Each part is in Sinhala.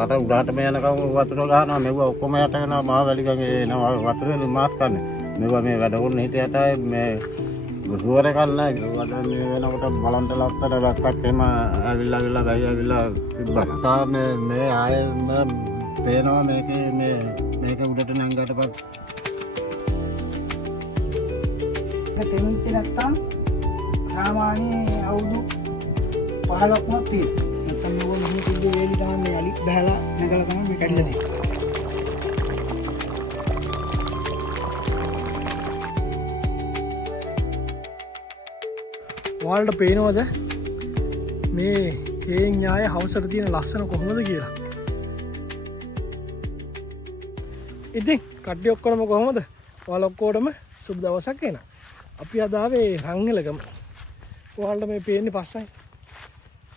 අර උඩහට මේ යනකම් වතුර ගහනවා මෙව ඔක්කොම යට යනවා මහවැලි ගඟේ එනවා වතුරේ මාත් කන්නේ. මෙව මේ වැඩ කරන හිටියට මේ සුවර කන්නේ ඒවට මේ වෙනකොට බලන්ට ලස්සන වැක්කක් එම ඇවිල්ලා ඇවිල්ලා තිබ්බා. තා මේ ආයේ පේනවා මේක උඩට නැංගට පස්සේ තෙමිච්ච නැත්තම් සාමාන්‍ය අවුරුදු 15ක්ම තියෙනවා. නැත්තම් මේක මෙහි තිබ්බ වේලි තමයි මේ අලි බහලා නැගලා තමයි මේ කැඩලා තියෙන්නේ. ඔයාලට පේනවද මේ හේන් ඥාය හවසට තියෙන ලස්සන කොහොමද කියලා? ඉතින් කට්ටිය ඔක්කොම කොහොමද? ඔයාලා ඔක්කොටම සුබ දවසක් එනවා. අපි අද ආවේ රංගලගම. ඔයාලට මේ පේන්නේ පස්සයි.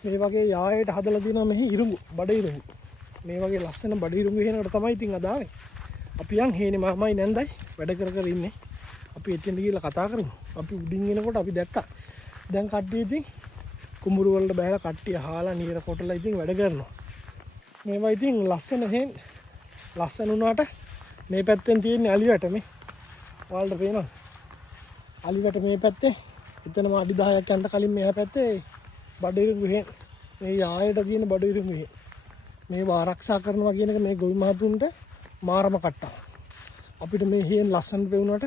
මේ වගේ යායට හදලා තියෙනවා මෙහි ඉරුඟු, බඩ ඉරුඟු. මේ වගේ ලස්සන බඩ ඉරුඟු හේනකට තමයි ඉතින් අද ආවේ. අපි යන් හේනේ මාමයි නැන්දයි වැඩ කර ඉන්නේ. අපි එතෙන් ගිහලා කතා කරමු. අපි උඩින් එනකොට අපි දැක්කා. දැන් කට්ටිය ඉතින් කුඹුරු වලට බැලලා කට්ටිය හාලා නීර කොටලා ඉතින් වැඩ කරනවා. මේවා ඉතින් ලස්සන හේන් ලස්සන වුණාට මේ පැත්තෙන් තියෙන අලියට මේ ඔයාලට පේනවා. අලිවට මේ පැත්තේ එතනම අඩි 10ක් යන්න කලින් මෙහා පැත්තේ බඩිරුඟු හේන් මේ යායට තියෙන බඩිරුඟු හේන් මේව ආරක්ෂා කරනවා කියන එක මේ ගොවි මහතුන්ට මාරම කට්ටා. අපිට මේ හේන් ලස්සන පෙවුනට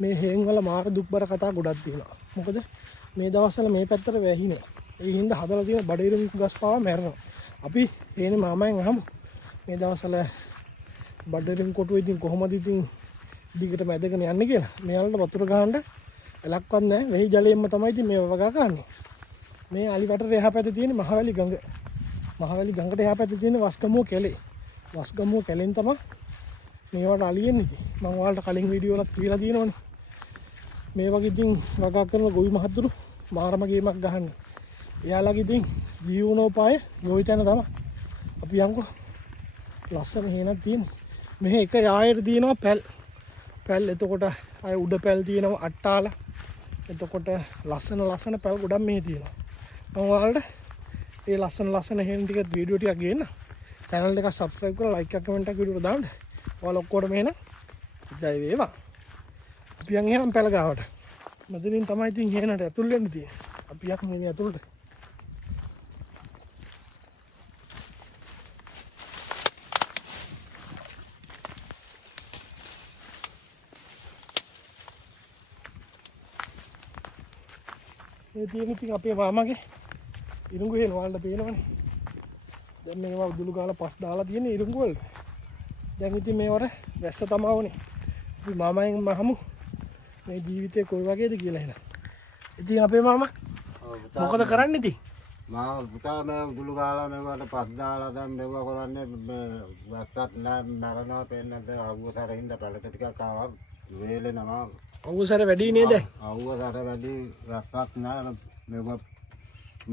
මේ හේන් වල මාර දුක්බර කතා ගොඩක් තියෙනවා. මොකද මේ දවස්වල මේ පැත්තට වැහිනේ. ඒ හින්දා හදලා තියෙන බඩිරුඟු ගස් පාවා මැරෙනවා. අපි හේනේ මාමෙන් අහමු මේ දවස්වල බඩිරුඟු කොටුව ඉතින් කොහොමද ඉතින් දිගට මැදගෙන යන්නේ කියලා. මෙයාලට වතුර ගහන්න එලක්වත් නැහැ. වෙහි ජලයෙන්ම තමයි ඉතින් මේව වගා ගන්න. මේ අලිවටට එහා පැත්තේ තියෙන මහවැලි ගඟ. මහවැලි ගඟට එහා පැත්තේ තියෙන වස්ගමුව කැලේ. වස්ගමුව කැලෙන් තමයි මේවට අලියෙන්නේ ඉතින්. මම ඔයාලට කලින් වීඩියෝ වලත් කියලා තියෙනවනේ. මේ වගේ ඉතින් වගා කරන ගොවි මහතුරු මාරම ගේමක් ගහන්නේ. එයාලගේ ඉතින් ජීවනෝපාය ගොවිතැන තමයි. අපි යමුකෝ. ලස්සන හේනක් තියෙන්නේ. මෙහි එක යායට තියෙනවා පැල් එතකොට අය උඩ පැල් තියෙනවා අට්ටාලා. එතකොට ලස්සන පැල් ගොඩක් මෙහි තියෙනවා. මම ඔයාලට මේ ලස්සන හේන ටික වීඩියෝ ටිකක් ගේන්න. channel එක subscribe කරලා like එකක් comment එකක් වීඩියෝට දාන්න. ඔයාලා ඔක්කොටම එහෙනම් ජය වේවා. අපි යන් එහෙනම් පැල ගාවට. මෙතනින් තමයි ඉතින් හේනට ඇතුල් වෙන්න තියෙන්නේ. අපි යන් මේ ඇතුළට. මේ තියෙන ඉතින් අපේ මාමගේ ඉරුඟු හේන වලට පේනවනේ. දැන් මේවා උදුළු ගාලා පස් දාලා තියෙන ඉරුඟු වලට. දැන් ඉතින් මේවට වැස්ස තමවනේ. අපි මාමෙන් මහමු මේ ජීවිතේ කොයි වගේද කියලා එහෙනම්. ඉතින් අපේ මාමා මොකද කරන්නේ ඉතින්? මම පුතා මේ උදුළු ගාලා මේවට පස් දාලා දැන් මෙව කරන්නේ වැස්සත් නරනවා පෙන්නද අවුවතර හින්දා පැලට ටිකක් ආවා වේලෙනවා. අවුසර වැඩි නේද? අවුවතර වැඩි වැස්සත් නෑ මෙව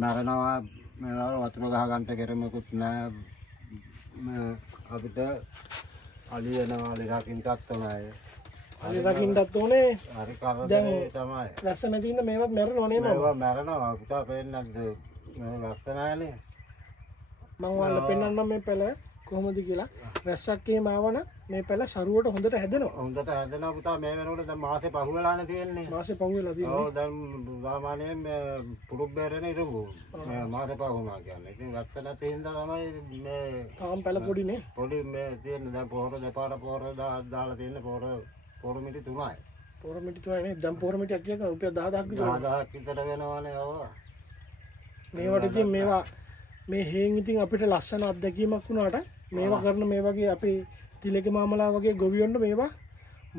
නරනවා මේවා වතුර ගහ ගන්නට කෙරෙමකුත් නෑ. අපිට අලි වෙනවා අලි රකින්නත් තමයි. අලි රකින්නත් ඕනේ. හරි කරදරේ තමයි. වැස්ස නැති ඉන්න මේවත් මැරෙනව නේ මම. මේවා මැරෙනවා පුතා පෙන්නද මේ වැස්ස නෑනේ. මම ඔයාලට පෙන්නන්නම් මේ පැල කොහොමද කියලා. වැස්සක් එහෙම ආවන මේ පැල සරුවට හොඳට හැදෙනවා. හොඳට හැදෙනවා පුතා මේ වෙනකොට දැන් මාසේ පහුවෙලානේ තියෙන්නේ. මාසේ පහුවෙලා තියෙන්නේ. ඔව් දැන් සාමාන්‍යයෙන් මේ පුරුක් බේරෙන ඉරුඟු මේ මාසේ පහුවනවා කියන්නේ. ඉතින් වැස්ස නැති හින්දා තමයි මේ තාම පැල පොඩිනේ. පොඩි මේ තියෙන දැන් පොහොර දෙපාර පොහොර දාලා තියෙන පොහොර මිටි 3යි. පොහොර මිටි 3යි නේ. දැන් පොහොර මිටියක් කියක රුපියල් 10000ක් විතර. 10000ක් විතර වෙනවනේ ඔව්. මේවට ඉතින් මේවා මේ හේන් ඉතින් අපිට ලස්සන අත්දැකීමක් වුණාට මේවා කරන මේ වගේ අපේ තිලක මාමලා වගේ ගොවියොන්ට මේවා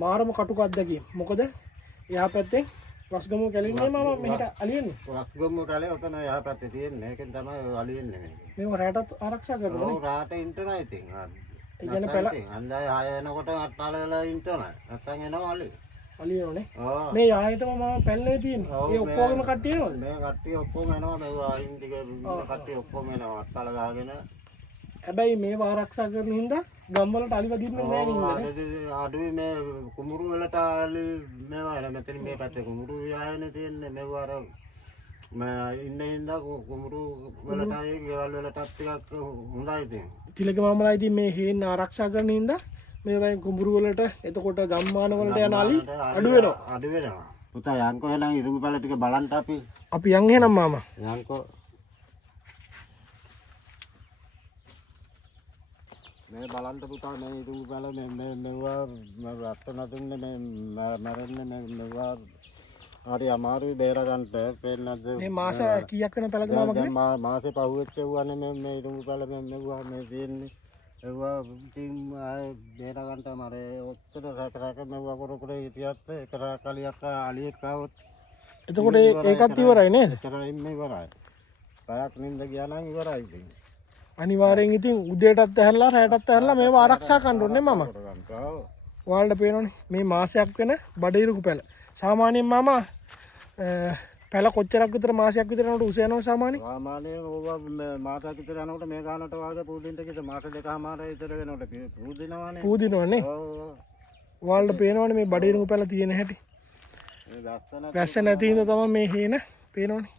මාරම කටුක අත්දැකීම්. මොකද එහා පැත්තෙන් වස්ගමුව කැලෙන්නේ මම මෙහෙට අලියන්නේ. වස්ගමුව කැලේ ඔතන එහා පැත්තේ තියෙන්නේ. ඒකෙන් තමයි අලියන්නේ මේක. මේවා රැටත් ආරක්ෂා කරනවා. ඔව් රාට ඉන්ටර්නයි ඉතින්. ඒ කියන්නේ පැල අන්දාය 6 වෙනකොට අට්ටාල වෙලා ඉන්ටර්නයි. නැත්තම් එනවා අලි. අලියෝනේ. මේ යායටම මම පැල්ලේ තියෙන්නේ. ඒ ඔක්කොගම කට්ටිය එනවද? මේ කට්ටිය ඔක්කොම එනවා. මේ අයින් ටික කට්ටිය ඔක්කොම එනවා. අට්ටාල ගහගෙන. හැබැයි මේව ආරක්ෂා කරන හින්දා ගම් වලට අලි වදින්නේ නැහැ නේද? අඩුයි මේ කුඹුරු වලට අලි මේවා එන මෙතන මේ පැත්තේ කුඹුරු ව්‍යායනේ තියෙන්නේ. මේවා අර මම ඉන්න හින්දා කුඹුරු වලට ඒ ගෙවල් වලටත් ටිකක් හොඳයි ඉතින්. තිලක මාමලා ඉතින් මේ හේන් ආරක්ෂා කරන හින්දා මේ වගේ කුඹුරු වලට එතකොට ගම්මාන වලට යන අලි අඩු වෙනවා. අඩු වෙනවා. පුතා යන්කෝ එහෙනම් ඉරුඟු පැල ටික බලන්න අපි යන් එහෙනම් මාමා. යන්කෝ මේ බලන්න පුතා මේ ඉරුඟු පැල මේ මෙවුවා රත්ත නැතුන්නේ මේ මරන්නේ මෙවුවා හරි අමාරුයි බේර ගන්නට පේන්නේ නැද්ද මේ මාස කීයක් වෙන පැලද මාමා දැන් මාසේ පහුවෙච්ච වුණානේ මේ ඉරුඟු පැල මෙවුවා මේ තියෙන්නේ ඒවා ඉතින් ආයේ බේර ගන්නට මරේ ඔච්චර රැක මෙවුවා කර හිටියත් එක රාකලියක් අලියෙක් ආවොත් එතකොට ඒකත් ඉවරයි නේද? එතරම් ඉවරයි. පැයක් නින්ද ගියා නම් ඉවරයි ඉතින්. අනිවාර්යෙන් ඉතින් උදේටත් ඇහැරලා රැටත් ඇහැරලා මේවා ආරක්ෂා කරන්න ඕනේ මාමා. ඔයාලට පේනවනේ මේ මාසයක් වෙන බඩ ඉරුඟු පැල. සාමාන්‍යයෙන් මාමා පැල කොච්චරක් විතර මාසයක් විතර යනකොට උස යනවා සාමාන්‍යයෙන්? සාමාන්‍යයෙන් ඕවා මාසයක් විතර යනකොට මේ ගානට වාගේ පූදින්ට කිත මාස දෙකමාර විතර වෙනකොට පූදිනවනේ. පූදිනවනේ. ඔයාලට පේනවනේ මේ බඩ ඉරුඟු පැල තියෙන හැටි. වැස්ස නැති හින්දා තමයි මේ හේන පේනවනේ.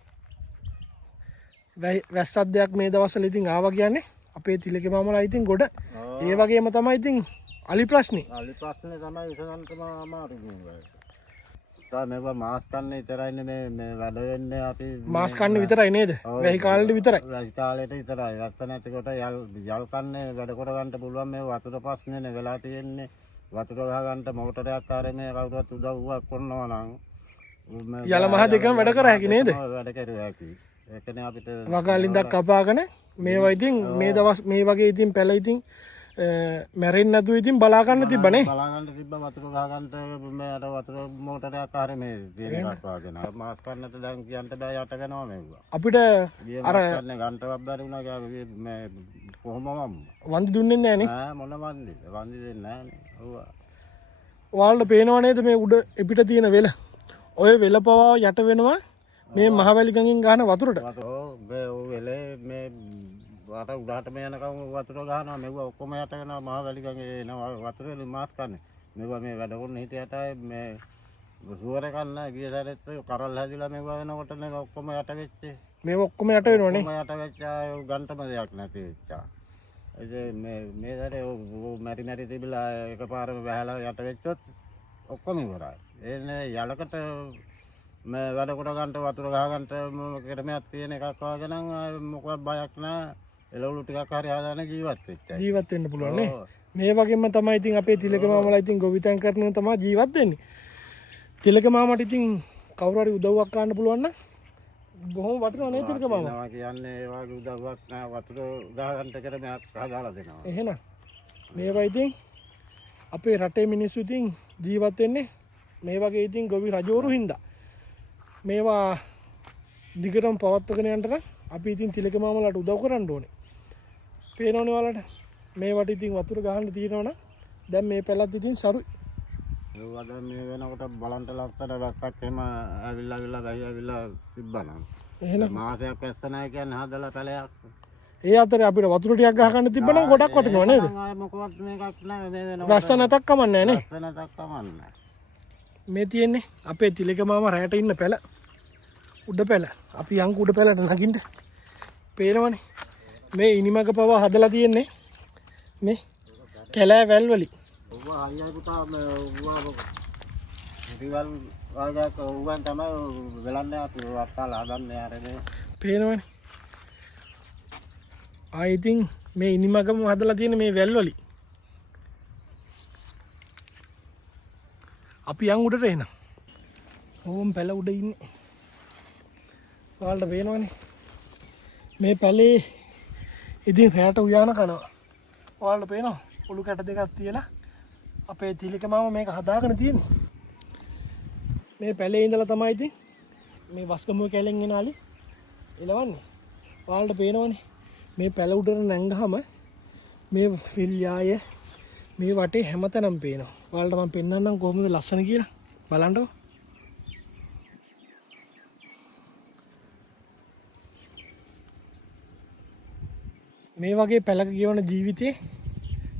වැස්සක් දෙයක් මේ දවස්වල ඉතින් ආවා කියන්නේ අපේ තිලකේ මාමලා ඉතින් ගොඩ. ඒ වගේම තමයි ඉතින් අලි ප්‍රශ්නේ. අලි ප්‍රශ්නේ තමයි විසඳන්නම අමාරුයි. මේවා මාස් කන්න විතරයිනේ මේ වැඩ වෙන්නේ අපි මාස් කන්න විතරයි නේද? වැහි කාලෙට විතරයි. වැහි කාලෙට විතරයි. වැස්ස නැතිකොට යල් කන්නේ වැඩ කර ගන්න පුළුවන් මේ වතුර ප්‍රශ්නේනේ වෙලා තියෙන්නේ. වතුර ගහ ගන්න මොකටදයක් ආරේ මේ කවුරුත් උදව්වක් කරනවා නම් යල මහ දෙකම වැඩ කර හැකි නේද? වැඩ කරුවා හැකි. ඒකනේ අපිට වගාලින්දක් කපාගෙන මේවා ඉතින් මේ දවස් මේ වගේ ඉතින් පැල ඉතින් මැරෙන්නේ නැතුව ඉතින් බලා ගන්න තිබ්බනේ. බලා ගන්න තිබ්බ වතුර ගහ ගන්න මේ අර වතුර මොකටදයක් ආරේ මේ දින එකක් වාගෙන. මාස් කන්නට දැන් කියන්න බෑ යට වෙනවා මේවා. අපිට අර ගන්ටවක් බැරි වුණා කියලා මේ කොහොමම වන්දි දුන්නේ නැහැ නේ. නෑ මොන වන්දි දෙන්නේ නෑනේ. ඔව්. ඔයාලට පේනව නේද මේ උඩ එපිට තියෙන වෙල? ඔය වෙල පවා යට වෙනවා මේ මහවැලි ගඟෙන් ගහන වතුරට. ඔව් මේ වෙලේ මේ වාට උඩට මේ යනකම් වතුර ගහනවා මෙව ඔක්කොම යට වෙනවා මහවැලි ගඟේ එනවා වතුර වලින් මාස් කන්නේ. මෙව මේ වැඩ කරන හිටියටයි මේ සුවර කන්න ගිය සැරෙත් කරල් හැදිලා මෙව වෙනකොට නේ ඔක්කොම යට වෙච්චේ. මේ ඔක්කොම යට වෙනවනේ. ඔක්කොම යට වෙච්චා ගන්ටම දෙයක් නැති වෙච්චා. මේ සැරේ මැරි තිබිලා එකපාරම වැහලා යට වෙච්චොත් ඔක්කොම ඉවරයි. එන්නේ යලකට මේ වැඩ කොට ගන්නට වතුර ගහ ගන්නට ක්‍රමයක් තියෙන එකක් වගේ නම් මොකවත් බයක් නැහැ. එළවලු ටිකක් හරි හදාන ජීවත් වෙන්න පුළුවන් නේ. මේ වගේම තමයි ඉතින් අපේ තිලක මාමලා ඉතින් ගොවිතැන් කරන තමයි ජීවත් වෙන්නේ. තිලක මාමට ඉතින් කවුරු හරි උදව්වක් ගන්න පුළුවන් නම් බොහොම වටිනවා නේ තිලක මාමා. නෑ කියන්නේ ඒ වගේ උදව්වක් නෑ වතුර ගහ ගන්නට ක්‍රමයක් හදාලා දෙනවා. එහෙනම් මේවා ඉතින් අපේ රටේ මිනිස්සු ඉතින් ජීවත් වෙන්නේ මේ වගේ ඉතින් ගොවි රජවරු හින්දා. මේවා දිගටම පවත්වගෙන යන්න නම් අපි ඉතින් තිලක මාමලාට උදව් කරන්න ඕනේ. පේනවනේ ඔයාලට මේවට ඉතින් වතුර ගහන්න තියෙනවනම් දැන් මේ පැලත් ඉතින් සරුයි. ඒවා දැන් මේ වෙනකොට බලන්න ලස්සන වැස්සක් එහෙම ඇවිල්ලා ගහලා තිබ්බනම්. එහෙනම් මාසයක් වැස්ස නැහැ කියන්නේ හදලා පැලයක්. ඒ අතරේ අපිට වතුර ටිකක් ගහ ගන්න තිබ්බනම් ගොඩක් වටිනවා නේද? මොකවත් මේකක් නැහැ මේ වෙනකොට. වැස්ස නැතක් කමන්නේ නැහැ නේ. වැස්ස නැතක් කමන්නේ. මේ තියෙන්නේ අපේ තිලක මාමා රැයට ඉන්න පැල. උඩ පැල. අපි යන්ක උඩ පැලට නගින්න. පේනවනේ. මේ ඉනිමග පවා හදලා තියෙන්නේ මේ කැලෑ වැල් වලින්. ඔව් හරියයි පුතා රිවල් වාගයක් උවන් තමයි වෙලන්නේ අපි වත්තාලා හදන්නේ ආරේ. පේනවනේ. ඉතින් මේ ඉනිමගම හදලා තියෙන මේ වැල් වලින්. අපි යන් උඩට එන. ඕම් පැල උඩ ඉන්නේ. ඔයාලට පේනවනේ. මේ පැලේ ඉතින් රැට උයාන කනවා. ඔයාලට පේනවා ඔලු කැට දෙකක් තියලා අපේ තිලක මාමා මේක හදාගෙන තියෙන්නේ. මේ පැලේ ඉඳලා තමයි ඉතින් මේ වස්ගමුව කැලෙන් එන අලි එලවන්නේ. ඔයාලට පේනවනේ මේ පැල උඩට නැංගහම මේ ෆිල්යාය මේ වටේ හැමතැනම පේනවා. ඔයාලට මම පෙන්නන්නම් කොහොමද ලස්සන කියලා. බලන්නකෝ. මේ වගේ පැලක ගෙවන ජීවිතේ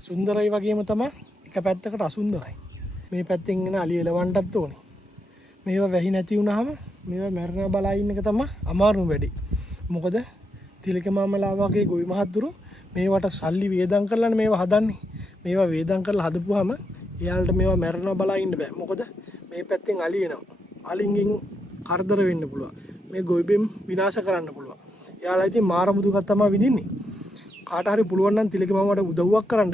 සුන්දරයි වගේම තමයි එක පැත්තකට අසුන්දරයි. මේ පැත්තෙන් එන අලි එලවන්නටත් ඕනේ. මේවා වැහි නැති වුනහම මේවා මැරෙනවා බලා ඉන්න එක තමයි අමාරුම වැඩේ. මොකද තිලක මාමලා වගේ ගොවි මහත්තුරු මේවට සල්ලි වේදම් කරලානේ මේවා හදන්නේ. මේවා වේදම් කරලා හදපුවාම එයාලට මේවා මැරෙනවා බලා ඉන්න බෑ. මොකද මේ පැත්තෙන් අලි එනවා. අලින්ගෙන් කරදර වෙන්න පුළුවන්. මේ ගොවිබිම් විනාශ කරන්න පුළුවන්. එයාලා ඉතින් මාර මුදුකක් තමයි විඳින්නේ. කාට හරි පුළුවන් නම් තිලක මාමට උදව්වක් කරන්න.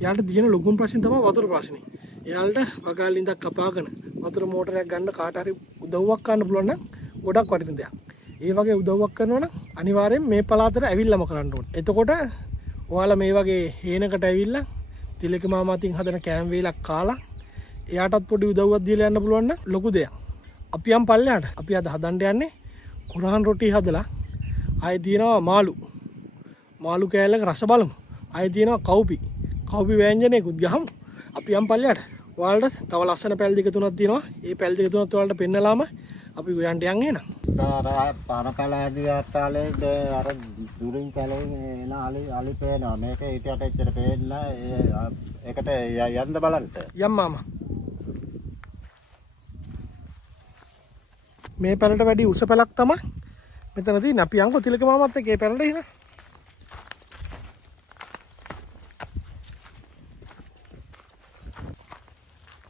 එයාලට තියෙන ලොකුම ප්‍රශ්නේ තමයි වතුර ප්‍රශ්නේ. එයාලට වගාලින්දක් කපාගෙන වතුර මෝටරයක් ගන්න කාට හරි උදව්වක් කරන්න පුළුවන් නම් ගොඩක් වටින දෙයක්. ඒ වගේ උදව්වක් කරනවා නම් අනිවාර්යෙන් මේ පළාතට ඇවිල්ලාම කරන්න ඕනේ. එතකොට ඔයාලා මේ වගේ හේනකට ඇවිල්ලා තිලක මාමාතින් හදන කෑම වේලක් කාලා එයාටත් පොඩි උදව්වක් දීලා යන්න පුළුවන් නම් ලොකු දෙයක්. අපි යම් පල්ලයට අපි අද හදන්න යන්නේ කුරහන් රොටි හදලා ආයේ තියෙනවා මාළු කෑල්ලක රස බලමු. ආයේ තියෙනවා කව්පි ව්‍යංජනයකුත් ගහමු. අපි යම් පල්ලයට ඔයාලට තව ලස්සන පැල් දෙක තුනක් තියෙනවා. ඒ පැල් දෙක තුනත් ඔයාලට පෙන්නලාම අපි යන්න යන් එන. පාන කල ඇදුවාටාලේ අර දුරින් කැලේ එන අලි පේනවා. මේක ඊටට එච්චර පේන්නේ ඒකට යන්න බලන්න. යම් මාමා. මේ පැනට වැඩි උස පැලක් තමයි මෙතන තියෙන්නේ. අපි යන්කෝ තිලක මාමත් එක්ක ඒ පැනට එන.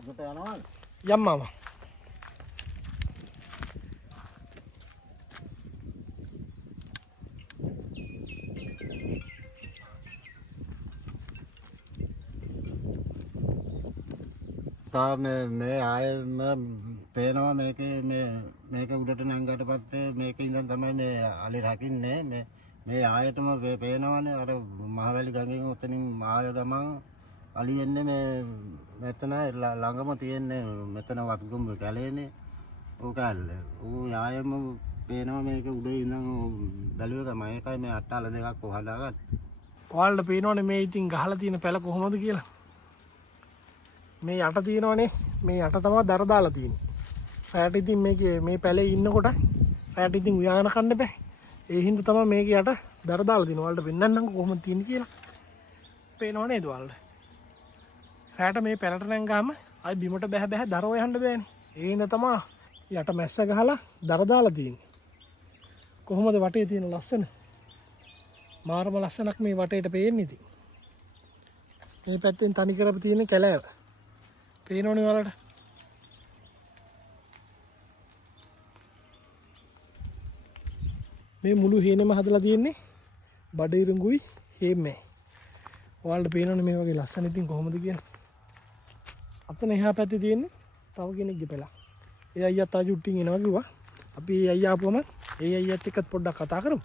උඩට යනවා. යම් මාමා. මේ ආයෙම පේනවා මේක උඩට නැංගට පස්සේ මේක ඉඳන් තමයි මේ අලි රකින්නේ. මේ ආයෙටම පේනවනේ අර මහවැලි ගඟෙන් උතනින් ආය ගමන් අලි එන්නේ මේ මෙතන ළඟම තියෙන්නේ මෙතන වත්ගොම්බ කැලේනේ. ඕක ඇල්ල. ඌ ආයෙම පේනවා මේක උඩ ඉඳන් බැලුවේ තමයි. ඒකයි මේ අට්ටාල දෙකක් හදාගත්තේ. ඔයාලට පේනවනේ මේ ඉතින් ගහලා තියෙන පැල කොහොමද කියලා. මේ යට තියෙනවනේ මේ යට තමයි දර දාලා තියෙන්නේ. රැට ඉතින් මේ පැලේ ඉන්නකොට රැට ඉතින් උයාන කන්න බෑ. ඒ හින්දා තමයි මේක යට දර දාලා තියෙන්නේ. ඔයාලට වෙන්නන්නම් කොහොමද තියෙන්නේ කියලා. පේනව නේද ඔයාලට? රැට මේ පැලට නැංගාම ආයි බිමට බැහැ දර හොයන්න බෑනේ. ඒ හින්දා තමයි යට මැස්ස ගහලා දර දාලා තියෙන්නේ. කොහොමද වටේ තියෙන ලස්සන? මාරම ලස්සනක් මේ වටේට පේන්නේ ඉතින්. මේ පැත්තෙන් තනි කරපු තියෙන කැලෑව. පේනවනේ ඔයාලට. මේ මුළු හේනෙම හදලා තියෙන්නේ බඩ ඉරුඟුයි හේමේ. ඔයාලට පේනවනේ මේ වගේ ලස්සන ඉතින් කොහොමද කියන්නේ. අතන එහා පැත්තේ තියෙන්නේ තව කෙනෙක්ගේ පැල. ඒ අයියා තා ජුට්ටින් එනවා කිව්වා. අපි ඒ අයියා ආපුවම ඒ අයියාත් එක්කත් පොඩ්ඩක් කතා කරමු.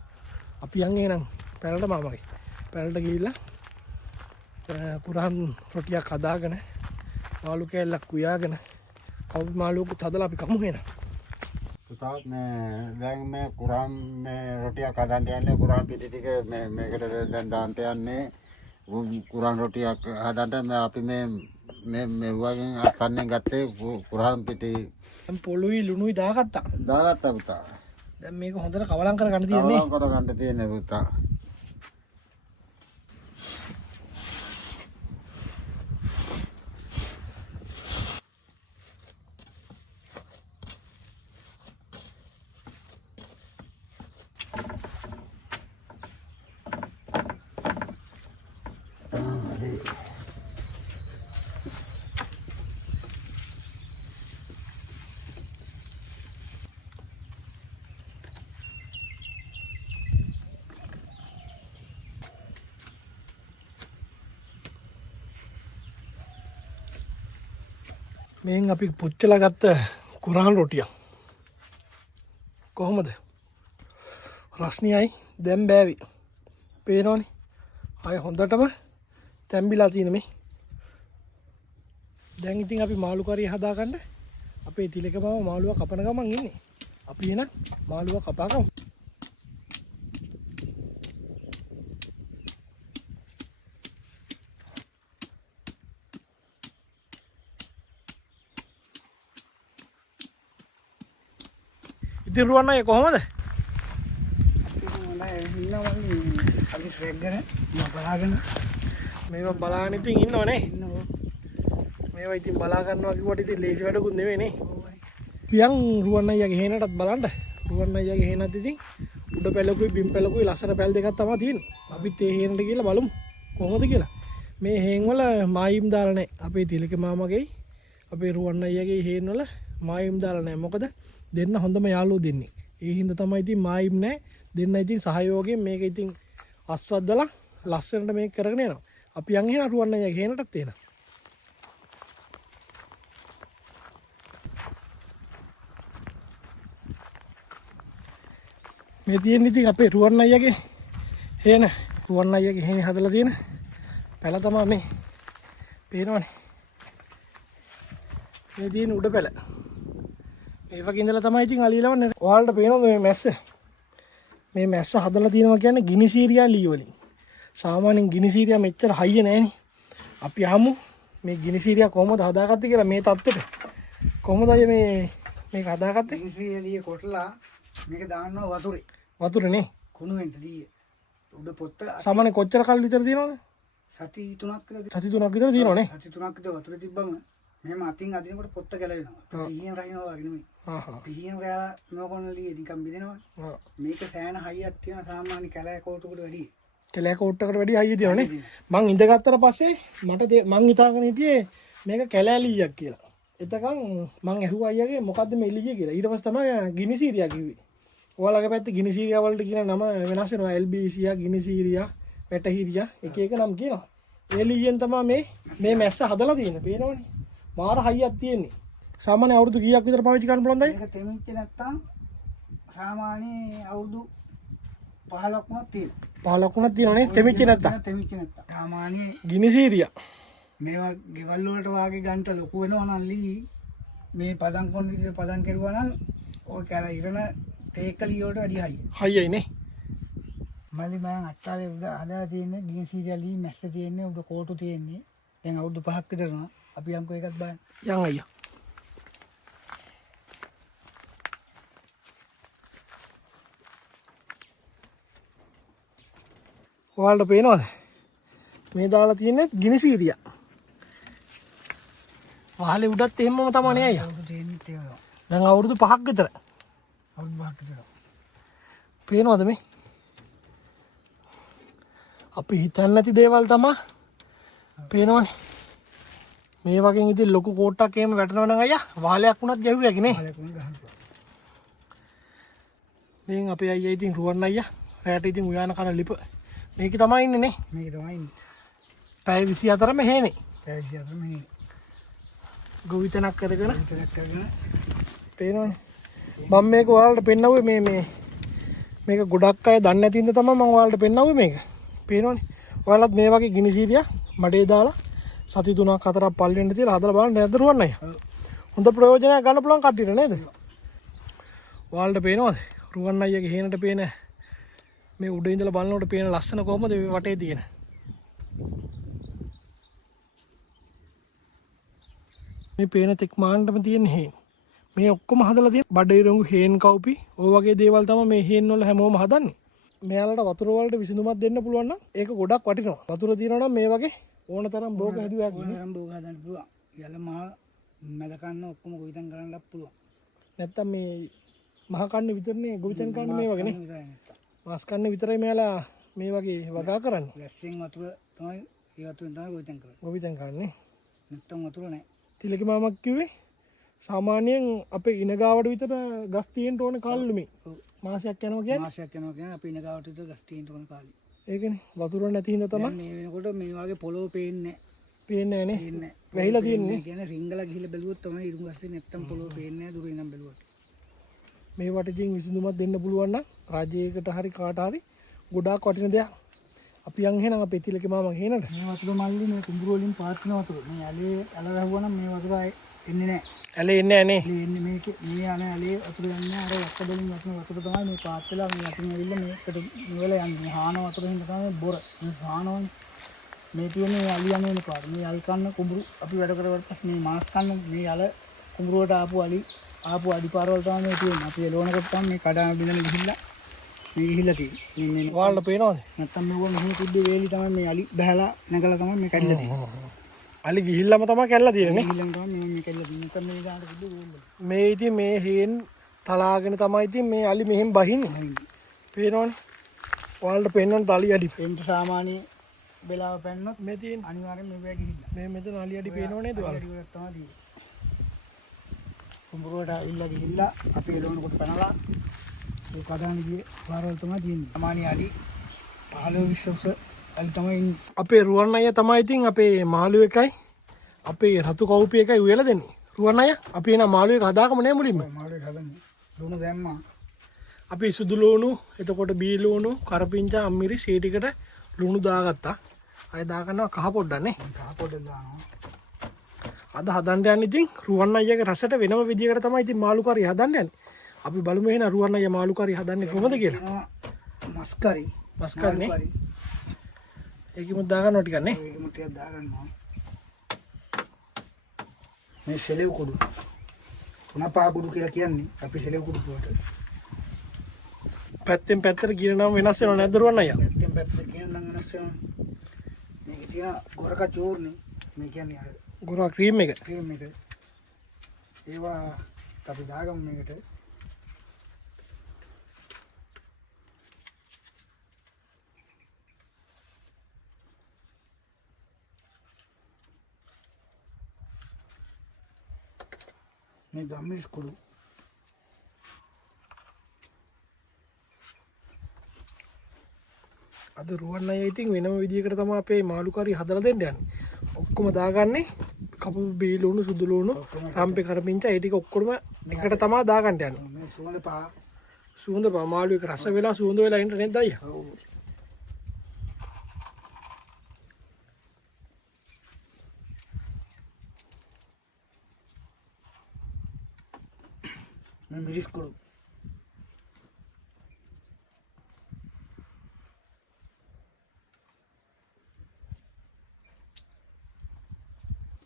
අපි යන් එනං පැලට මාමගේ. පැලට ගිහිල්ලා කුරහන් රොටියක් හදාගෙන මාළු කෑල්ලක් උයාගෙන කවුරු මාළුවකුත් හදලා අපි කමු වෙන. පුතා දැන් මේ කුරහන් මේ රොටියක් හදන්න යන්නේ කුරහන් පිටි ටික මේකට දැන් දාන්න යන්නේ කුරහන් රොටියක් හදන්න අපි මේ වගේ අත්න්නේ ගත්තේ කුරහන් පිටි දැන් පොළුයි ලුණුයි දාගත්තා පුතා. දැන් මේක හොඳට කවලම් කරගන්න තියෙන්නේ. කවලම් කරගන්න තියෙන්නේ පුතා. මේන් අපි පුච්චලා ගත්ත කුරහන් රොටිය කොහොමද? රස්නියයි දැන් බෑවි. පේනවනේ. ආය හොඳටම තැම්බිලා තියෙන මේ. දැන් ඉතින් අපි මාළු කරිය හදාගන්න අපේ තිලක මාම මාළුවා කපන ගමන් ඉන්නේ. අපි එන මාළුවා කපාගමු. ඉතින් රුවන් අය කොහොමද? අපි ශ්‍රේග්ගෙන බලාගෙන මේවා බලාගෙන ඉතින් ඉන්නවනේ. මේවා ඉතින් බලා ගන්නවා කිව්වට ඉතින් ලේසි වැඩකුත් නෙවෙයි නේ. පියන් රුවන් අයියාගේ හේනටත් බලන්න. රුවන් අයියාගේ හේනත් ඉතින් උඩ පැලකුයි බිම් පැලකුයි ලස්සන පැල් දෙකක් තමයි තියෙන්නේ. අපිත් ඒ හේනට කියලා බලමු කොහොමද කියලා. මේ හේන් වල මායිම් දාලා නැහැ. අපේ තිලක මාමගේ අපේ රුවන් අයියාගේ හේන් වල මායිම් දාලා නැහැ. මොකද දෙන්න හොඳම යාළුවෝ දෙන්නේ. ඒ හින්දා තමයි ඉතින් මායිම් නැහැ. දෙන්න ඉතින් සහයෝගයෙන් මේක ඉතින් අස්වද්දලා ලස්සනට මේක කරගෙන යනවා. අපි යන් එහෙනම් රුවන් අයියාගේ හේනටත් එනවා. මේ තියෙන ඉතින් අපේ රුවන් අයියාගේ හේන රුවන් අයියාගේ හේනේ හදලා තියෙන පැල තමයි මේ පේනවනේ. මේ තියෙන උඩ පැල. මේ වගේ ඉඳලා තමයි ඉතින් අලියලවන්නේ. ඔයාලට පේනවද මේ මැස්ස? මේ මැස්ස හදලා තියෙනවා කියන්නේ ගිනිසීරියා ලී වලින්. සාමාන්‍යයෙන් ගිනිසීරියා මෙච්චර හයිය නෑනේ. අපි අහමු මේ ගිනිසීරියා කොහොමද හදාගත්තේ කියලා මේ තත්ත්වෙට. කොහොමද අය මේක හදාගත්තේ? ගිනිසීරියා ලී කොටලා මේක දාන්නවා වතුරේ. වතුරනේ. කුණු වෙන්න දී. උඩ පොත්ත සාමාන්‍ය කොච්චර කල් විතර තියෙනවද? සති 3ක් විතර. සති 3ක් විතර තියෙනවනේ. සති 3ක් විතර වතුරේ තිබ්බම මෙහෙම අතින් අදිනකොට පොත්ත ගැලවෙනවා. පිහියෙන් රහිනවා වගේ නෙමෙයි. පිහියෙන් ගාලා මොකොන්න ලී නිකන් බෙදෙනවා. මේක සෑහෙන හයියක් තියෙන සාමාන්‍ය කැලෑ කෝටුකට වැඩි. කැලෑ කෝට්ටකට වැඩි හයිය තියෙනවනේ. මං ඉඳගත්තට පස්සේ මං හිතාගෙන හිටියේ මේක කැලෑ ලීයක් කියලා. එතකන් මං ඇහුවා අයියාගේ මොකද්ද මේ ලීය කියලා. ඊට පස්සේ තමයි ගිනිසීරියා කිව්වේ. ඔයාලගේ පැත්තේ ගිනිසීරියා වලට කියන නම වෙනස් වෙනවා. එල්බීසියා, ගිනිසීරියා, වැටහිරියා එක එක නම් කියනවා. ඒ ලීයෙන් තමයි මේ මැස්ස හදලා තියෙන්නේ. පේනවනේ. මාර හයියක් තියෙන්නේ. සාමාන්‍ය අවුරුදු කීයක් විතර පාවිච්චි කරන්න පුළුවන්ද? මේක තෙමිච්ච නැත්තම් සාමාන්‍ය අවුරුදු 15ක් වුණත් තියෙනවා. 15ක් වුණත් තියෙනවනේ තෙමිච්ච නැත්තම්. තෙමිච්ච නැත්තම්. සාමාන්‍ය ගිනිසීරියා. මේවා ගෙවල් වලට වාගේ ගන්ට ලොකු වෙනවා නම් ලී මේ පදම් කොන් විදිහට පදම් කරුවා නම් ඔය කැල ඉරන තේකලිය වලට වැඩි හයිය. හයියයිනේ. මල්ලි මම අත්තාලේ උඩ හදලා තියෙන්නේ ගිනිසීරියා ලී මැස්ස තියෙන්නේ උඩ කෝටු තියෙන්නේ. දැන් අවුරුදු 5ක් විතර යනවා. අපි යම්කෝ එකක් බලන්න. යන් අයියා. ඔයාලට පේනවද? මේ දාලා තියෙන්නේ ගිනිසීරියා. වහලේ උඩත් එහෙමම තමයි අයියා. අවුරුදු තියෙන්නේ ඒවා. දැන් අවුරුදු 5ක් විතර. අවුරුදු 5ක් විතර. පේනවද මේ? අපි හිතන්නේ නැති දේවල් තමයි පේනවනේ. මේ වගේ ඉතින් ලොකු කෝට්ටක් එහෙම වැටෙනවා නම් අයියා වාලයක් වුණත් ගැහුවේක නේ. කාලේ කොහොමද ගහන්න. දැන් අපේ අයියා ඉතින් රුවන් අයියා රැට ඉතින් උයාන කන ලිප. මේක තමයි ඉන්නේ නේ. මේක තමයි ඉන්නේ. පැය 24ම හේනේ. පැය 24 මේ ගොවිතැනක් කරගෙන විතරක් කරගෙන පේනවනේ. මම මේක ඔයාලට පෙන්නවුවේ මේක ගොඩක් අය දන්නේ නැති ඉඳ තමයි මම ඔයාලට පෙන්නවුවේ මේක. පේනවනේ. ඔයාලත් මේ වගේ ගිනිසීරියා මඩේ දාලා සති 3ක් 4ක් පල්ලෙන්න තියලා හදලා බලන්න නේද රුවන් අයියා. හොඳ ප්‍රයෝජනයක් ගන්න පුළුවන් කට්ටියට නේද? ඔයාලට පේනවද? රුවන් අයියාගේ හේනට පේන මේ උඩ ඉඳලා බලනකොට පේන ලස්සන කොහමද මේ වටේ තියෙන. මේ පේන තෙක් මාන්නටම තියෙන හේන්. මේ ඔක්කොම හදලා තියෙන බඩේරඟු හේන් කවුපි ඔය වගේ දේවල් තමයි මේ හේන් වල හැමෝම හදන්නේ. මෙයාලට වතුර වලට විසඳුමක් දෙන්න පුළුවන් නම් ඒක ගොඩක් වටිනවා. වතුර තියෙනවා නම් මේ වගේ ඕන තරම් බෝග හැදුවක් ඕන තරම් බෝග හදන්න පුළුවන්. යල මහ මැල කන්න ඔක්කොම ගොවිතැන් කරන්නත් පුළුවන්. නැත්තම් මේ මහ කන්න විතරනේ ගොවිතැන් කන්න මේ වගේ නේ. මාස් කන්න විතරයි මෙයාලා මේ වගේ වගා කරන්නේ. වැස්සෙන් වතුර තමයි ඒ වතුරෙන් තමයි ගොවිතැන් කරන්නේ. ගොවිතැන් කරන්නේ. නැත්තම් වතුර නැහැ. තිලක මාමක් කිව්වේ සාමාන්‍යයෙන් අපේ ඉනගාවට විතර ගස් තියෙන්න ඕනේ කාලෙලු මේ. මාසයක් යනවා කියන්නේ. මාසයක් යනවා කියන්නේ අපි ඉනගාවට විතර ගස් තියෙන්න ඕන කාලේ. ඒකනේ වතුර නැති හින්දා තමයි මේ වෙනකොට මේ වගේ පොළොව පේන්නේ පේන්නේ නැහැ නේ. පේන්නේ වැහිලා තියෙන්නේ. කියන්නේ රිංගලා ගිහිල්ලා බැලුවොත් තමයි ඉරුම් ගස්සේ නැත්තම් පොළොව පේන්නේ නැහැ දුර ඉනම් බැලුවොත්. මේ වටේකින් විසඳුමක් දෙන්න පුළුවන් නම් රාජ්‍යයකට හරි කාට හරි ගොඩාක් වටින දෙයක්. අපි යන් එහෙනම් අපේ තිලක මාමා හේනට. මේ වතුර මල්ලි මේ කුඹුරු වලින් පාත් වෙන වතුර. මේ ඇලේ ඇල වැහුවා නම් මේ වතුර එන්නේ නැහැ. ඇලේ එන්නේ නැහැ නේ. එන්නේ මේකේ මේ අනේ ඇලේ වතුර යන්නේ අර වක්කඩලින් වතුර තමයි මේ පාත් වෙලා මේ අතින් ඇවිල්ලා මේකට මෙවල යන්නේ. හාන වතුර හින්දා තමයි බොර. මේ හානවනේ. මේ තියෙන්නේ අලි යන්නේ පාර. මේ අල් කන්න කුඹුරු අපි වැඩ කරවට පස්සේ මේ මාස් කන්න මේ අල කුඹුරුවට ආපු අඩිපාරවල තමයි මේ තියෙන්නේ. අපි එළවනකොට තමයි මේ කඩාන බින්දන ගිහිල්ලා මේ ගිහිල්ලා තියෙන්නේ. මේ ඔයාලට පේනවද? නැත්තම් මේක මෙහි තිබ්බේ වේලි තමයි මේ අලි බහැලා නැගලා තමයි මේ කැඩලා තියෙන්නේ. අලි ගිහිල්ලාම තමයි කැල්ලා තියෙන්නේ. ගිහිල්ලාම තමයි මේ කැඩලා තියෙන්නේ. නැත්තම් මේ ගානට තිබ්බේ වේලි. මේ ඉතින් මේ හේන් තලාගෙන තමයි ඉතින් මේ අලි මෙහෙන් බහින්නේ. පේනවනේ. ඔයාලට පෙන්වන්න අලි අඩි එන්ට සාමාන්‍ය වෙලාව පැන්නොත් මේ තියෙන අනිවාර්යෙන් මේ ගිහිල්ලා මේ මෙතන අලි අඩි පේනව නේද ඔයාලට? කුඹුරට ඉල්ල ගිහිල්ලා අපි එළවන කොට පැනලා ඒ කඩාන ගියේ පාරවල් තමයි තියෙන්නේ. සාමාන්‍ය අඩි 15 20 අලි තමයි ඉන්නේ. අපේ රුවන් අයියා තමයි ඉතින් අපේ මාළු එකයි අපේ රතු කවුපි එකයි උයලා දෙන්නේ. රුවන් අයියා අපි එන මාළු එක හදාගම නේ මුලින්ම. මාළු එක හදන්නේ. ලුණු දැම්මා. අපි සුදු ලුණු, එතකොට බී ලුණු, කරපිංචා, අම්මිරිස් ඒ ටිකට ලුණු දාගත්තා. අය දාගන්නවා කහ පොඩ්ඩක් නේ. කහ පොඩ්ඩක් දානවා. අද හදන්න යන්නේ ඉතින් රුවන් අයියාගේ රසට වෙනම විදියකට තමයි ඉතින් මාළු කරි හදන්න යන්නේ. අපි බලමු එහෙනම් රුවන් අයියා මාළු කරි හදන්නේ කොහොමද කියලා. මස් කරි. මස් කරන්නේ. ඒකෙමුත් දාගන්නවා ටිකක් නේ. ඒකෙමුත් ටිකක් දාගන්නවා. මේ සෙලෙව් කුඩු. තුනපා කුඩු කියලා කියන්නේ අපි සෙලෙව් කුඩු වලට. පැත්තෙන් පැත්තට ගියන නම් වෙනස් වෙනව නැද්ද රුවන් අයියා? පැත්තෙන් පැත්තට ගියන නම් වෙනස් වෙනවා. මේකේ තියෙන ගොරක චූර්ණේ මේ කියන්නේ අර ගොරා ක්‍රීම් එක. ක්‍රීම් එක. ඒවා අපි දාගමු මේකට. මේ ගම්මිස් කුඩු. අද රුවන් අයියා ඉතින් වෙනම විදියකට තමයි අපේ මාළු කරි හදලා දෙන්න යන්නේ. ඔක්කොම දාගන්නේ කපු බී ලුණු, සුදු ලුණු, රම්පේ කරපිංචා ඒ ටික ඔක්කොම එකට තමයි දාගන්න යන්නේ. මේ සුවඳ පහ. සුවඳ පහ මාළු එක රස වෙලා සුවඳ වෙලා ඉන්න නේද අයියා? ඔව්. මේ මිරිස් කුඩු.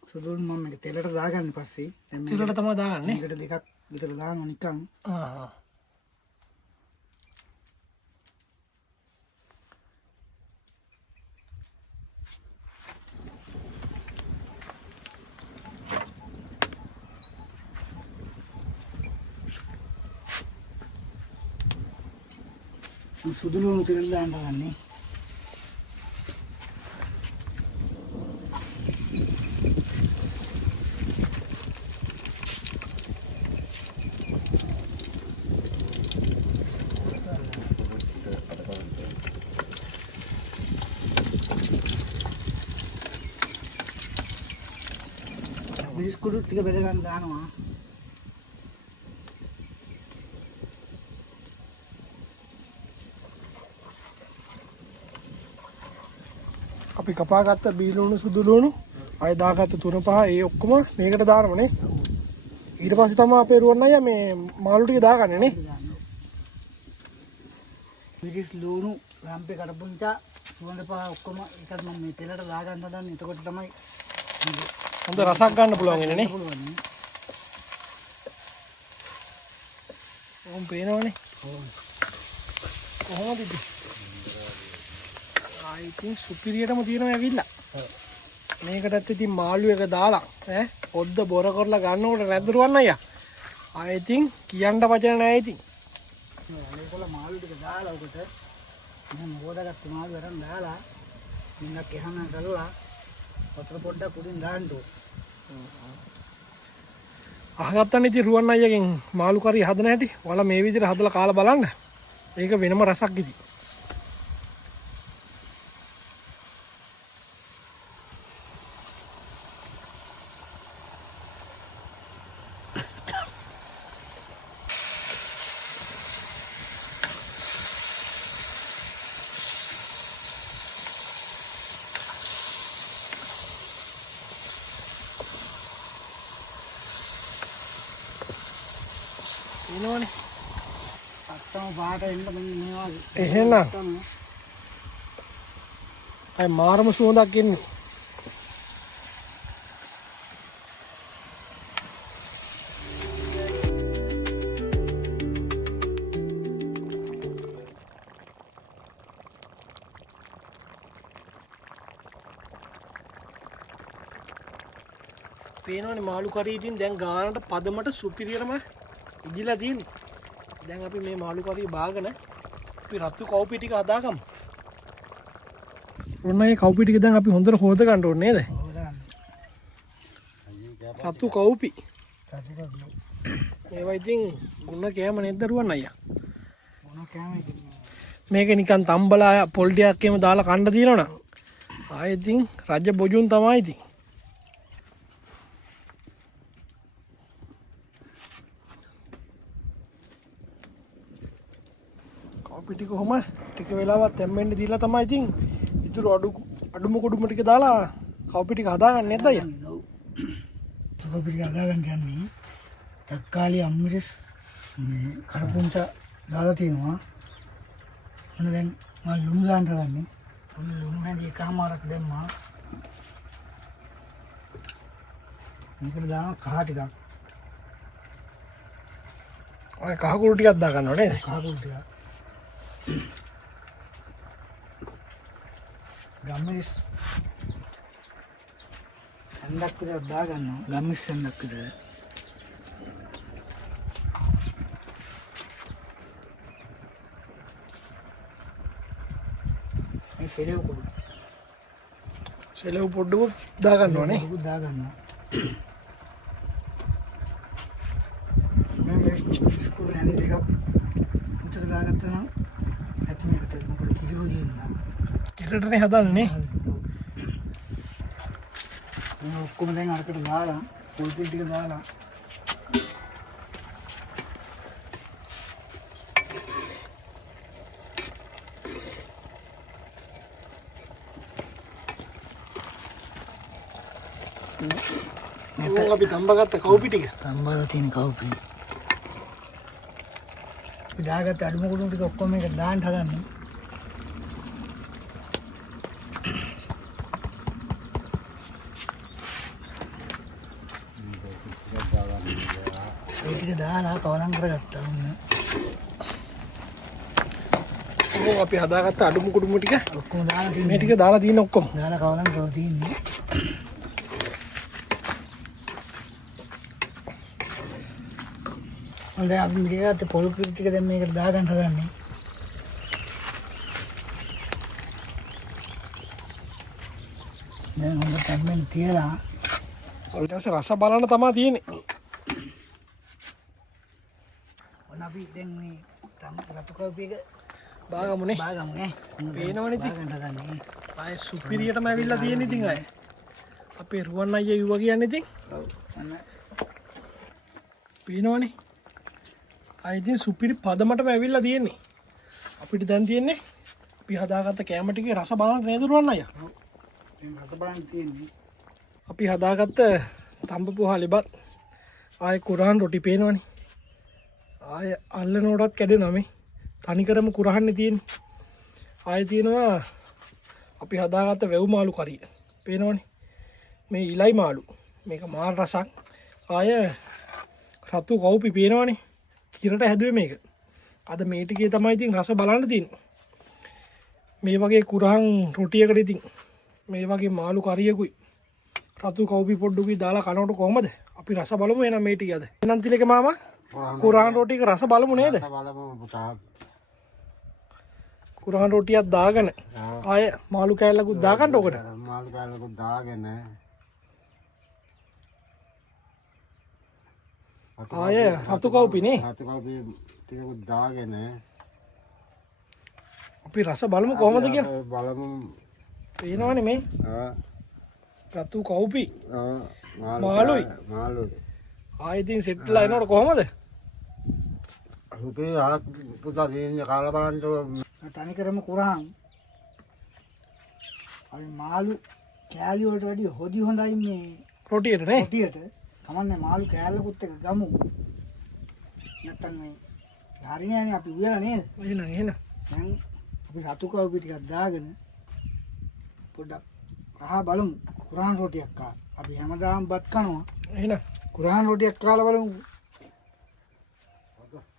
සුදුන් මම මේක තෙලට දාගන්න පස්සේ දැන් තෙලට තමයි දාගන්නේ. මේකට දෙකක් විතර දානවා නිකන්. ආහ්. සුදු ලුණු තෙල් දාන්න ගන්නේ. මිරිස් කුඩු ටික බෙද ගන්න දානවා. අපි කපාගත්ත බී ලුණු, සුදු ලුණු, අය දාගත්ත තුන පහ ඒ ඔක්කොම මේකට දානවනේ. ඊට පස්සේ තමයි අපේ රුවන් අයියා මේ මාළු ටික දාගන්නේ නේ. මිරිස් ලුණු රම්පේ කරපුංචා සුවඳ පහ ඔක්කොම එකත් මම මේ තෙලට දාගන්න හදන්නේ. එතකොට තමයි හොඳ රසක් ගන්න පුළුවන් ඉන්නේ නේ. ඕම් පේනවනේ. කොහොමද ඉතින්? I think සුපිරියටම තියෙනවා යකිලා. මේකටත් ඉතින් මාළු එක දාලා ඈ ඔද්ද බොර කරලා ගන්නකොට නැද්ද රුවන් අයියා? I think කියන්න වචන නැහැ ඉතින්. මේකල මාළු ටික දාලා උකට මම හොදාගත්ත මාළු වරන් දාලා ඉන්නක් එහම කරලා වතුර පොඩ්ඩක් උඩින් දාන්න ඕන. අහගත්තනේ ඉතින් රුවන් අයියාගෙන් මාළු කරි හදන හැටි. ඔයාලා මේ විදිහට හදලා කාලා බලන්න. ඒක වෙනම රසක් ඉතින්. එනවනේ. අත්තම පාට එන්න මෙන්න මේ වගේ. එහෙනම් අය මාරම සුවඳක් එන්නේ. පේනවනේ මාළු කරි ඉතින් දැන් ගානට පදමට සුපිරියරම ඉදිලා තියෙන්නේ. දැන් අපි මේ මාළු කරි බාගෙන අපි අපි රතු කවුපි ටික හදාගමු. ඔන්න ඒ කවුපි ටික දැන් අපි හොඳට හොද ගන්න ඕනේ නේද? රතු කවුපි. මේවා ඉතින් ගුණ කෑම නේද දරුවන් අයියා? මොන කෑම මේක නිකන් තම්බලා පොල් ටිකක් එහෙම දාලා කන්න දිනවනම් ආයෙත් ඉතින් රජ බොජුන් තමයි ඉතින්. කවුපි ටික කොහම ටික වෙලාවක් තැම්බෙන්න දීලා තමයි ඉතින් ඉතුරු අඩුම කුඩුම ටික දාලා කවුපි ටික හදාගන්න නේද අයියා? කවුපි ටික හදාගන්න යන්නේ. තක්කාලි අම්මිරිස් මේ කරපුන්ට දාලා තියෙනවා. මොන දැන් මම ලුණු දාන්න ගන්නේ. ලුණු හැඳි එකමාරක් දැම්මා. මේකට දානවා කහ ටිකක්. ඔය කහ කුඩු ටිකක් දා ගන්නව නේද? කහ කුඩු ටික. ගම්මිස් හන්දක් විතර දා ගන්නවා. ගම්මිස් හන්දක් විතර. මේ සෙලෙව් කුඩු. සෙලව් පොඩ්ඩකුත් දා ගන්නවනේ. කුඩු දා ගන්නවා. මේ ස්කූල් හැන්ඩි දෙකක් විතර දාගත්තා නම් ඇති මේකට මොකද කිලෝ දෙන්නා. කිරටනේ හදන්නේ. මේ ඔක්කොම දැන් අරකට දාලා පොල් ටික දාලා අපි තම්බගත්ත කවුපි ටික. තම්බලා තියෙන කවුපි. අපි දාගත්ත අඩුම කුඩු ටික ඔක්කොම මේක දාන්න හදන්නේ. ඒ ටික දාලා කවලම් කරගත්තා වුණ. ඔව් අපි හදාගත්ත අඩුම කුඩුම ටික ඔක්කොම දාලා මේ තියෙන්නේ. ටික දාලා තියෙන ඔක්කොම. දාලා කවලම් කරලා තියෙන්නේ. දැන් අපි මේකට පොල් කිරි ටික දැන් මේකට දාගන්න හදන්නේ. දැන් හොඳට තැම්බෙන්න තියලා ඊට පස්සේ රස බලන්න තමයි තියෙන්නේ. ඔන්න අපි දැන් මේ රතු කවුපි එක බාගමුනේ. බාගමු නේ. පේනවනේ ඉතින්. බාගන්න හදන්නේ. ආයේ සුපිරියටම ඇවිල්ලා තියෙන ඉතින් අය. අපේ රුවන් අයියා යුවා කියන්නේ ඉතින්. ඔව්. අන්න පේනවනේ. ආයේ ඉතින් සුපිරි පදමටම ඇවිල්ලා තියෙන්නේ. අපිට දැන් තියෙන්නේ අපි හදාගත්ත කැම ටිකේ රස බලන්න නේද රුවන් අයියා? ඔව්. දැන් රස බලන්න තියෙන්නේ. අපි හදාගත්ත තඹපු හලිබත් ආයේ කුරහන් රොටි පේනවනේ. ආයේ අල්ලනකොටත් කැඩෙනවා මේ. තනිකරම කුරහන්නේ තියෙන්නේ. ආයේ තියෙනවා අපි හදාගත්ත වැව් මාළු කරිය. පේනවනේ. මේ ඉලයි මාළු. මේක මාල් රසක්. ආයේ රතු කවුපි පේනවනේ. කිරට හැදුවේ මේක. අද මේ ටිකේ තමයි ඉතින් රස බලන්න තියෙන්නේ. මේ වගේ කුරහන් රොටියකට ඉතින් මේ වගේ මාළු කරියකුයි රතු කවුපි පොඩ්ඩුකුයි දාලා කනකොට කොහමද? අපි රස බලමු එහෙනම් මේ ටික අද. එහෙනම් තිලක මාමා කුරහන් රොටියක රස බලමු නේද? බලමු පුතා. කුරහන් රොටියක් දාගෙන ආය මාළු කෑල්ලකුත් දාගන්න ඕකට. මාළු කාලෙක දාගෙන ආය රතු කවුපිනේ. රතු කවුපි ටිකකුත් දාගෙන අපි රස බලමු කොහමද කියලා. බලමු. පේනවනේ මේ රතු කවුපි මාළුයි. ආයෙ ඉතින් සෙට්ලා එනකොට කොහමද? අපේ ආත් පුතා දෙන්නේ කාලා බලන්න තනිකරම කුරහන්. අපි මාළු කෑලි වලට වැඩිය හොදි හොඳයි මේ රොටියට නේ. රොටියට. කමන්නේ මාළු කෑල්ලකුත් එක ගමු. නැත්තම් මේ හරියන්නේ අපි උයලා නේද? එහෙනම් දැන් අපි රතු කවුපි ටිකක් දාගෙන පොඩ්ඩක් රහ බලමු. කුරහන් රොටියක් කා. අපි හැමදාම බත් කනවා. එහෙනම් කුරහන් රොටියක් කාලා බලමු.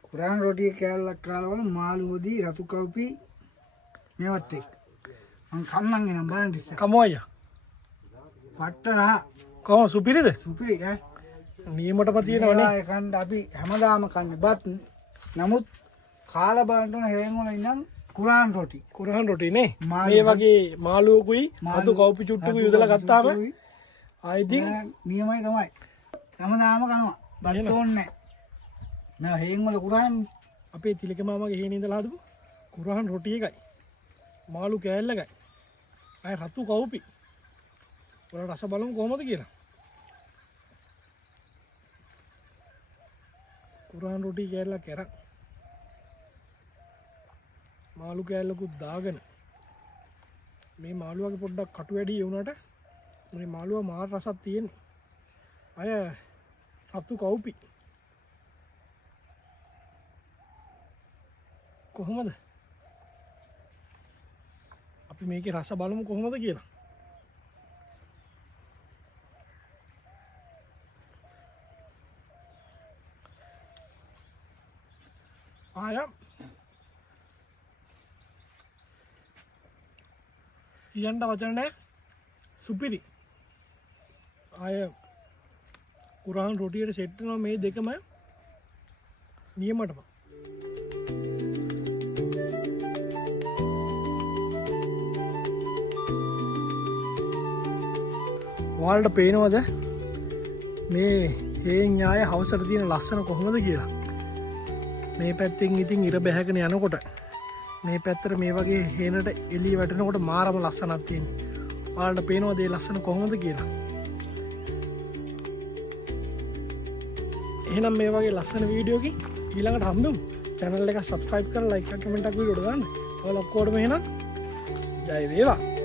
කුරහන් රොටිය කෑල්ලක් කාලා බලමු. මාළු හොදි රතු කවුපි මේවත් එක්ක. මං කන්නම් එනම් බලන්න ඉස්සෙල්ලා. කමෝ අයියා. පට්ට රහ. කොහොම සුපිරිද? සුපිරි ඈ. නියමටම තියෙනවනේ. ඒ කන්න අපි හැමදාම කන්නේ බත්. නමුත් කාලා බලන්න ඕන හේන් වල ඉඳන් කුරාන් රොටි කුරහන් රොටිනේ මාළු මේ වගේ මාළුවකුයි අතු කවුපි චුට්ටුකුයි යොදලා ගත්තාම ආයිතින් නියමයි තමයි හැමදාම කනවා බත් ඕන්නේ නෑ හේන් වල කුරාන් අපේ තිලක මාමගේ හේනේ ඉඳලා හදපු කුරහන් රොටි එකයි මාළු කෑල්ල එකයි අය රතු කවුපි වල රස බලමු කොහමද කියලා කුරහන් රොටි කෑල්ල කරා මාළු කෑල්ලකුත් දාගෙන මේ මාළුවගේ පොඩ්ඩක් කටු වැඩි වුණාට මේ මාළුවා මාර රසක් තියෙන්නේ අය රතු කවුපි කොහොමද අපි මේකේ රස බලමු කොහොමද කියලා ආයම් කියන්න වචන නැහැ සුපිරි ආය කුරාන් රොටියට සෙට් වෙනවා මේ දෙකම නියමටම ඔයාලට පේනවද මේ හේන් ඥාය හවසට තියෙන ලස්සන කොහොමද කියලා මේ පැත්තෙන් ඉතින් ඉර බැහැගෙන යනකොට මේ පැත්තට මේ වගේ හේනට එළිය වැටෙනකොට මාරම ලස්සනක් තියෙනවා. ඔයාලට පේනවද මේ ලස්සන කොහොමද කියලා? එහෙනම් මේ වගේ ලස්සන වීඩියෝකින් ඊළඟට හම්බෙමු. channel එක subscribe කරලා like එකක් comment එකක් වීඩියෝට දාන්න. ඔයාලා ඔක්කොටම එහෙනම් ජය වේවා.